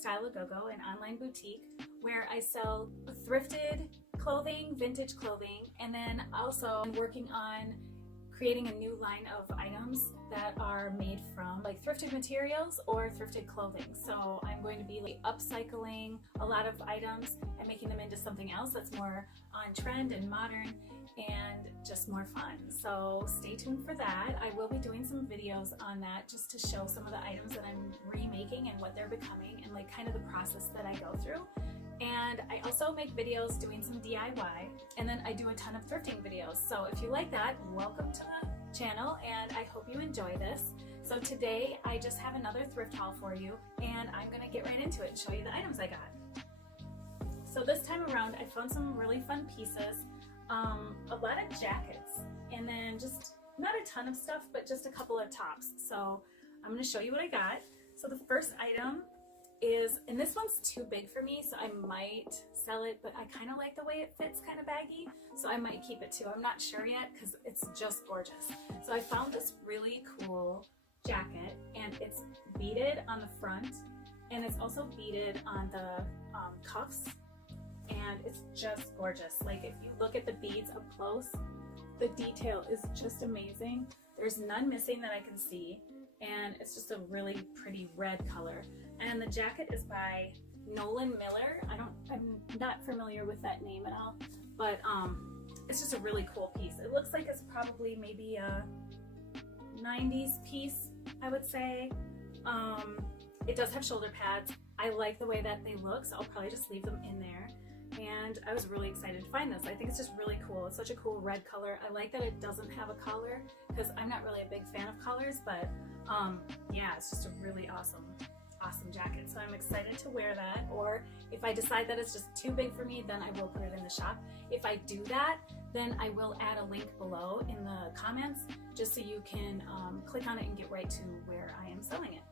Style A Go-Go, an online boutique where I sell thrifted clothing, vintage clothing, and then also I'm working on creating a new line of items that are made from like thrifted materials or thrifted clothing. So I'm going to be like upcycling a lot of items and making them into something else that's more on trend and modern and just more fun. So stay tuned for that. I will be doing some videos on that just to show some of the items that I'm remaking and what they're becoming and like kind of the process that I go through. And I also make videos doing some DIY, and then I do a ton of thrifting videos. So if you like that, welcome to the channel, and I hope you enjoy this. So today I just have another thrift haul for you, and I'm gonna get right into it and show you the items I got. So this time around I found some really fun pieces, a lot of jackets, and then just not a ton of stuff, but just a couple of tops. So I'm gonna show you what I got. So the first item is, and this one's too big for me, so I might sell it, but I kind of like the way it fits, kind of baggy, so I might keep it too. I'm not sure yet because it's just gorgeous. So I found this really cool jacket, and it's beaded on the front, and it's also beaded on the cuffs, and it's just gorgeous. Like if you look at the beads up close, the detail is just amazing. There's none missing that I can see, and it's just a really pretty red color. And the jacket is by Nolan Miller. I'm not familiar with that name at all, but it's just a really cool piece. It looks like it's probably maybe a 90s piece, I would say. It does have shoulder pads. I like the way that they look, so I'll probably just leave them in there. And I was really excited to find this. I think it's just really cool. It's such a cool red color. I like that it doesn't have a collar because I'm not really a big fan of collars, but yeah, it's just a really awesome jacket. So I'm excited to wear that, or if I decide that it's just too big for me, then I will put it in the shop. If I do that, then I will add a link below in the comments just so you can click on it and get right to where I am selling it.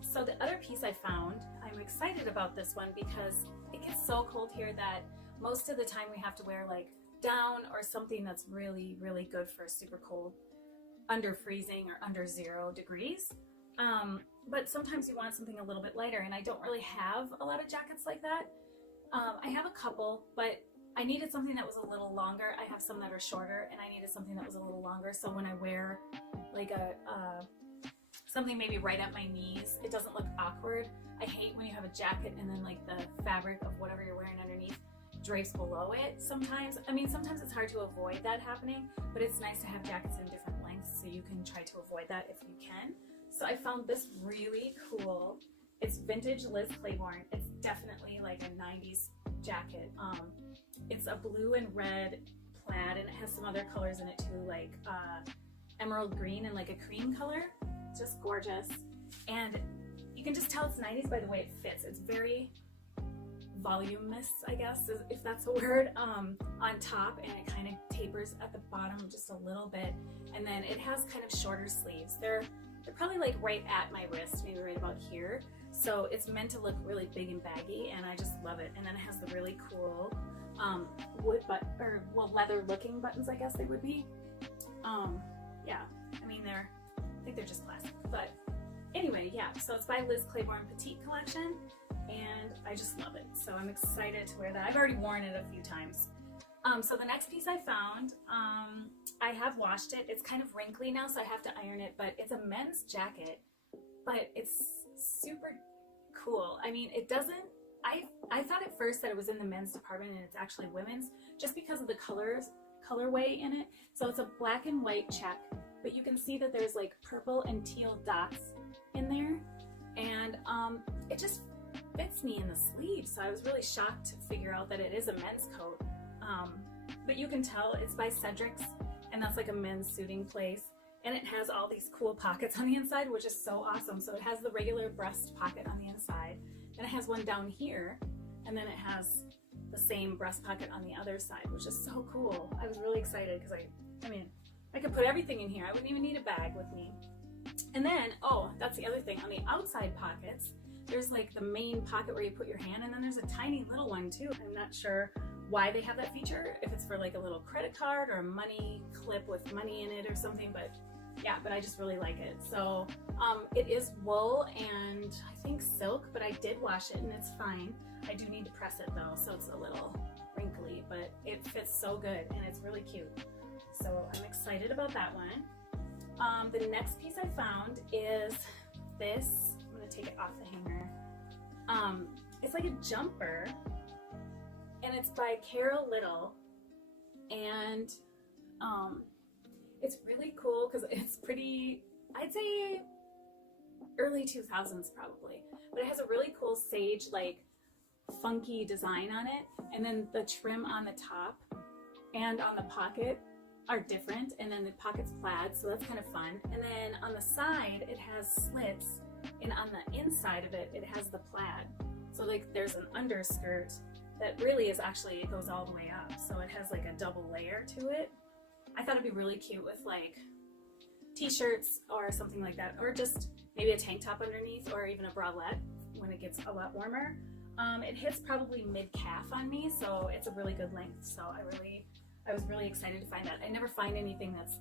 So the other piece I found, I'm excited about this one because it gets so cold here that most of the time we have to wear like down or something that's really, really good for super cold, under freezing or under 0 degrees. But sometimes you want something a little bit lighter, and I don't really have a lot of jackets like that. I have a couple, but I needed something that was a little longer. I have some that are shorter, and I needed something that was a little longer, so when I wear like something maybe right at my knees, it doesn't look awkward. I hate when you have a jacket and then like the fabric of whatever you're wearing underneath drapes below it sometimes. I mean, sometimes it's hard to avoid that happening, but it's nice to have jackets in different lengths so you can try to avoid that if you can. So I found this really cool. It's vintage Liz Claiborne. It's definitely like a 90s jacket. It's a blue and red plaid, and it has some other colors in it too, like emerald green and like a cream color. Just gorgeous. And you can just tell it's 90s by the way it fits. It's very voluminous, I guess, if that's a word, on top, and it kind of tapers at the bottom just a little bit. And then it has kind of shorter sleeves. They're probably like right at my wrist, maybe right about here. So it's meant to look really big and baggy, and I just love it. And then it has the really cool leather looking buttons, I guess they would be. Yeah, I mean I think they're just plastic, but anyway, yeah. So it's by Liz Claiborne Petite Collection, and I just love it. So I'm excited to wear that. I've already worn it a few times. So the next piece I found, I have washed it. It's kind of wrinkly now, so I have to iron it, but it's a men's jacket, but it's super cool. I mean, it doesn't, I thought at first that it was in the men's department and it's actually women's, just because of the colorway in it. So it's a black and white check, but you can see that there's like purple and teal dots in there, and it just fits me in the sleeve. So I was really shocked to figure out that it is a men's coat. But you can tell it's by Cedric's, and that's like a men's suiting place, and it has all these cool pockets on the inside, which is so awesome. So it has the regular breast pocket on the inside, and it has one down here, and then it has the same breast pocket on the other side, which is so cool. I was really excited because I mean, I could put everything in here. I wouldn't even need a bag with me. And then, oh, that's the other thing. On the outside pockets, there's like the main pocket where you put your hand, and then there's a tiny little one too. I'm not sure why they have that feature, if it's for like a little credit card or a money clip with money in it or something, but yeah, but I just really like it. So it is wool and I think silk, but I did wash it and it's fine. I do need to press it though, so it's a little wrinkly, but it fits so good and it's really cute. So I'm excited about that one. The next piece I found is this. I'm gonna take it off the hanger. It's like a jumper, and it's by Carol Little, and it's really cool because it's pretty, I'd say early 2000s probably, but it has a really cool sage, like funky design on it, and then the trim on the top and on the pocket are different, and then the pocket's plaid, so that's kind of fun. And then on the side it has slits, and on the inside of it it has the plaid, so like there's an underskirt that really is actually, it goes all the way up, so it has like a double layer to it. I thought it'd be really cute with like t-shirts or something like that, or just maybe a tank top underneath, or even a bralette when it gets a lot warmer. It hits probably mid-calf on me, so it's a really good length. So I was really excited to find that. I never find anything that's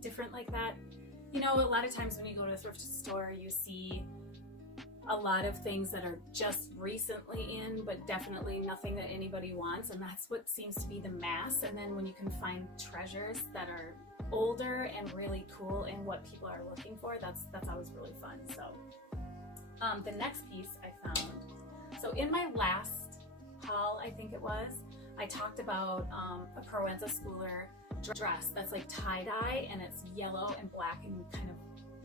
different like that. You know, a lot of times when you go to a thrift store, you see a lot of things that are just recently in, but definitely nothing that anybody wants, and that's what seems to be the mass. And then when you can find treasures that are older and really cool and what people are looking for, that's always really fun. So the next piece I found, so in my last haul, I think it was, I talked about a Provenza Schooler dress that's like tie-dye, and it's yellow and black and kind of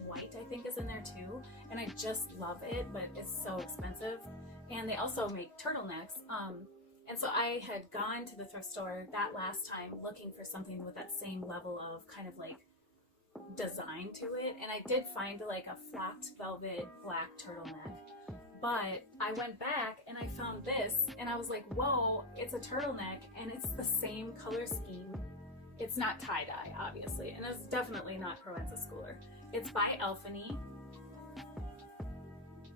white, I think, is in there too, and I just love it, but it's so expensive. And they also make turtlenecks, and so I had gone to the thrift store that last time looking for something with that same level of kind of like design to it, and I did find like a flocked velvet black turtleneck, but I went back and I found this and I was like, whoa, it's a turtleneck and it's the same color scheme. It's not tie-dye, obviously, and it's definitely not Provenza Schooler. It's by Elfany,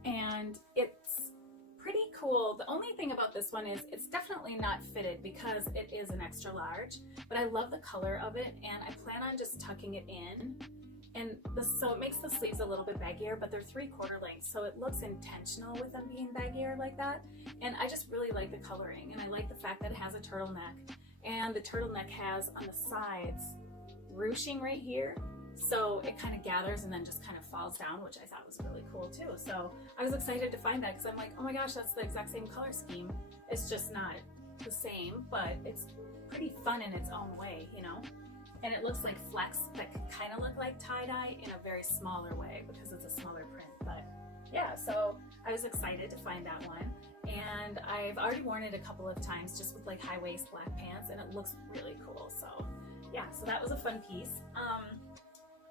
and it's pretty cool. The only thing about this one is it's definitely not fitted because it is an extra large, but I love the color of it, and I plan on just tucking it in. And so it makes the sleeves a little bit baggier, but they're 3/4 length, so it looks intentional with them being baggier like that. And I just really like the coloring, and I like the fact that it has a turtleneck, and the turtleneck has on the sides ruching right here, so it kind of gathers and then just kind of falls down, which I thought was really cool too. So I was excited to find that because I'm like, oh my gosh, that's the exact same color scheme. It's just not the same, but it's pretty fun in its own way, you know? And it looks like flecks that kind of look like tie-dye in a very smaller way because it's a smaller print. But yeah, so I was excited to find that one. And I've already worn it a couple of times just with like high waist black pants, and it looks really cool. So yeah, so that was a fun piece.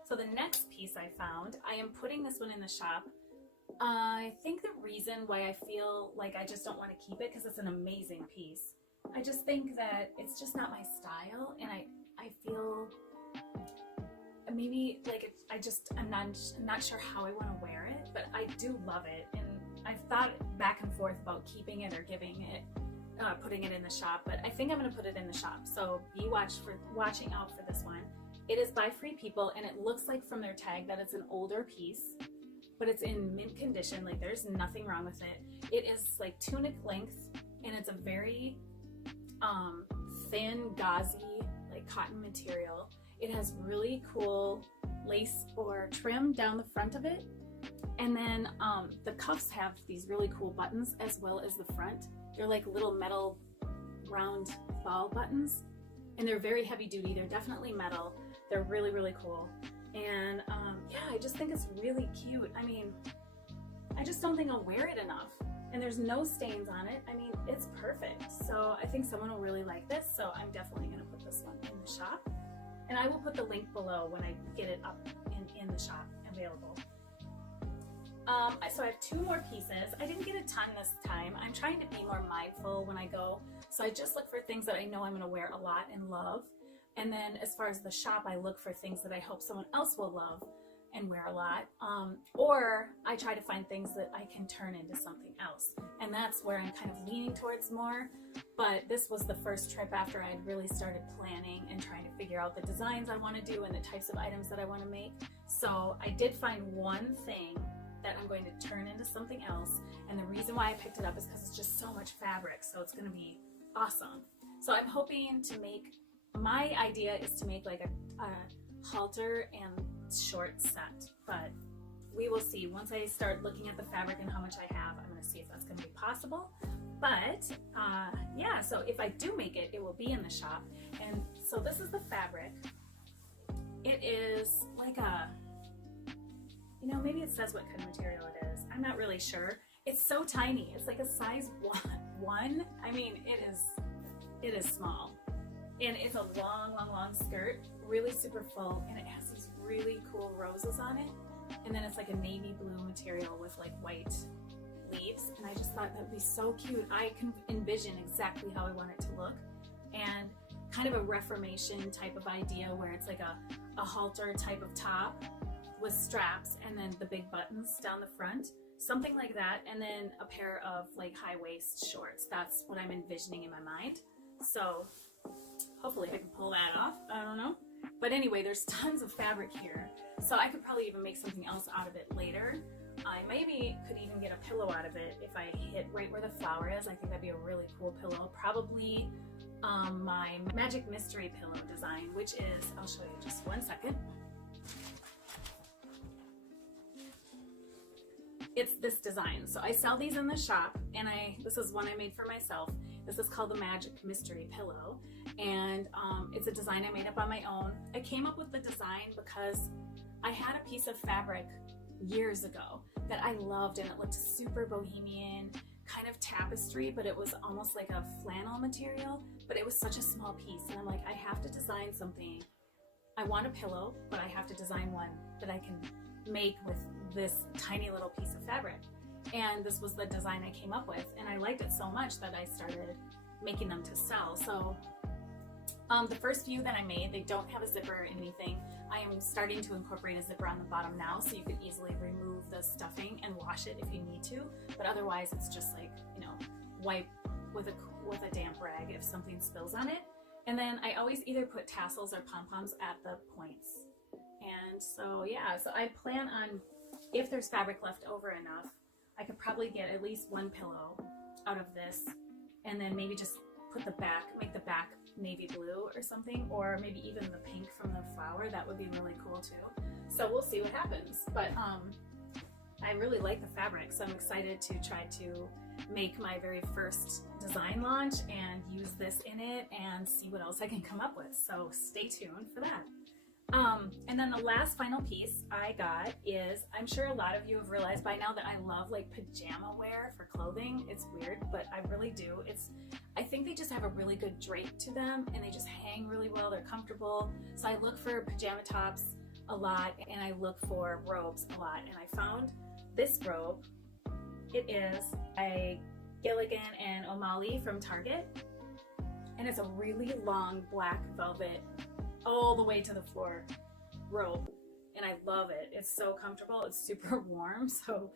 So the next piece I found, I am putting this one in the shop. I think the reason why I feel like I just don't want to keep it, because it's an amazing piece. I just think that it's just not my style, and I feel maybe like I'm not sure how I want to wear it, but I do love it, and I've thought back and forth about keeping it or giving it, putting it in the shop, but I think I'm going to put it in the shop. So be watching out for this one. It is by Free People, and it looks like from their tag that it's an older piece, but it's in mint condition. Like there's nothing wrong with it. It is like tunic length, and it's a very thin, gauzy, like cotton material. It has really cool lace or trim down the front of it, and then the cuffs have these really cool buttons as well as the front. They're like little metal round ball buttons, and they're very heavy duty. They're definitely metal. They're really, really cool. And yeah, I just think it's really cute. I mean, I just don't think I'll wear it enough. And there's no stains on it. I mean, it's perfect. So I think someone will really like this. So I'm definitely gonna put this one in the shop. And I will put the link below when I get it up in the shop available. So I have 2 more pieces. I didn't get a ton this time. I'm trying to be more mindful when I go. So I just look for things that I know I'm gonna wear a lot and love. And then as far as the shop, I look for things that I hope someone else will love and wear a lot. Or I try to find things that I can turn into something else. And that's where I'm kind of leaning towards more. but this was the first trip after I'd really started planning and trying to figure out the designs I want to do and the types of items that I want to make. So I did find one thing that I'm going to turn into something else, and the reason why I picked it up is because it's just so much fabric, so it's going to be awesome. So I'm hoping to make, my idea is to make like a halter and short set, but we will see. Once I start looking at the fabric and how much I have, I'm going to see if that's going to be possible. But yeah, so if I do make it, it will be in the shop. And so this is the fabric. It is like a, you know, maybe it says what kind of material it is. I'm not really sure. It's so tiny. It's like a size one. I mean, it is small. And it's a long skirt, really super full, and it has these really cool roses on it. And then it's like a navy blue material with like white leaves, and I just thought that would be so cute. I can envision exactly how I want it to look, and kind of a Reformation type of idea where it's like a halter type of top with straps and then the big buttons down the front, something like that, and then a pair of like high waist shorts. That's what I'm envisioning in my mind. So hopefully I can pull that off. I don't know. But anyway, there's tons of fabric here, so I could probably even make something else out of it later. I maybe could even get a pillow out of it if I hit right where the flower is. I think that'd be a really cool pillow. Probably my Magic Mystery Pillow design, which is, I'll show you just one second. It's this design. So I sell these in the shop, and this is one I made for myself. This is called the Magic Mystery Pillow, and it's a design I made up on my own. I came up with the design because I had a piece of fabric years ago that I loved, and it looked super bohemian, kind of tapestry, but it was almost like a flannel material, but it was such a small piece, and I'm like, I have to design something. I want a pillow, but I have to design one that I can make with this tiny little piece of fabric. And this was the design I came up with, and I liked it so much that I started making them to sell. So the first few that I made, they don't have a zipper or anything. I am starting to incorporate a zipper on the bottom now, so you could easily remove the stuffing and wash it if you need to, but otherwise it's just like, you know, wipe with a damp rag if something spills on it. And then I always either put tassels or pom-poms at the points. And so yeah, so I plan on, if there's fabric left over enough, I could probably get at least one pillow out of this, and then maybe just put the back, make the back navy blue or something, or maybe even the pink from the flower. That would be really cool too. So we'll see what happens. But I really like the fabric, so I'm excited to try to make my very first design launch and use this in it and see what else I can come up with. So stay tuned for that. And then the last final piece I got is, I'm sure a lot of you have realized by now that I love like pajama wear for clothing. It's weird, but I really do. I think they just have a really good drape to them, and they just hang really well. They're comfortable. So I look for pajama tops a lot, and I look for robes a lot. And I found this robe. It is a Gilligan and O'Malley from Target, and it's a really long black velvet all the way to the floor robe, and I love it. It's so comfortable. It's super warm. So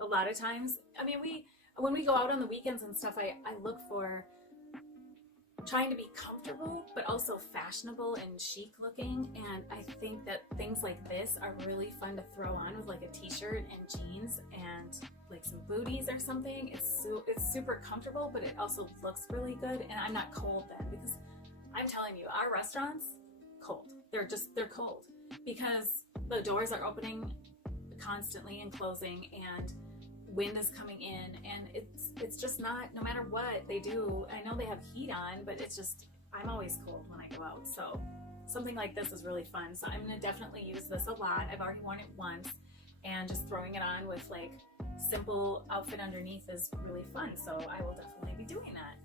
a lot of times, I mean, when we go out on the weekends and stuff, I look for trying to be comfortable but also fashionable and chic looking, and I think that things like this are really fun to throw on with like a t-shirt and jeans and like some booties or something. It's super comfortable, but it also looks really good, and I'm not cold then, because I'm telling you, our restaurants, cold. They're cold because the doors are opening constantly and closing, and wind is coming in, and it's just not, no matter what they do. I know they have heat on, but it's just, I'm always cold when I go out. So something like this is really fun. So I'm gonna definitely use this a lot. I've already worn it once, and just throwing it on with like simple outfit underneath is really fun. So I will definitely be doing that.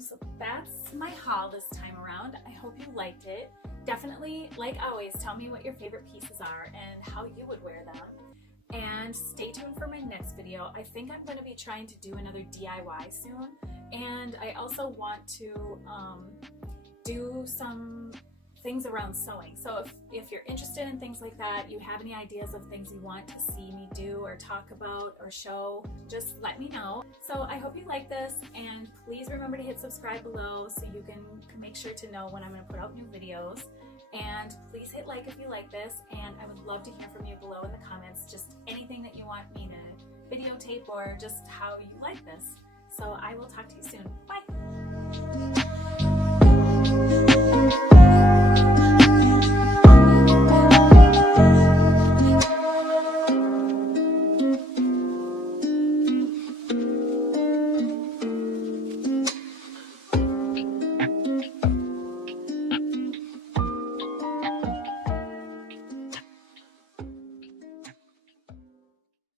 So that's my haul this time around. I hope you liked it. Definitely, like always, tell me what your favorite pieces are and how you would wear them. And stay tuned for my next video. I think I'm going to be trying to do another DIY soon. And I also want to do something things around sewing. So if you're interested in things like that, you have any ideas of things you want to see me do or talk about or show, just let me know. So I hope you like this, and please remember to hit subscribe below so you can make sure to know when I'm going to put out new videos. And please hit like if you like this, and I would love to hear from you below in the comments, just anything that you want me to videotape or just how you like this. So I will talk to you soon. Bye!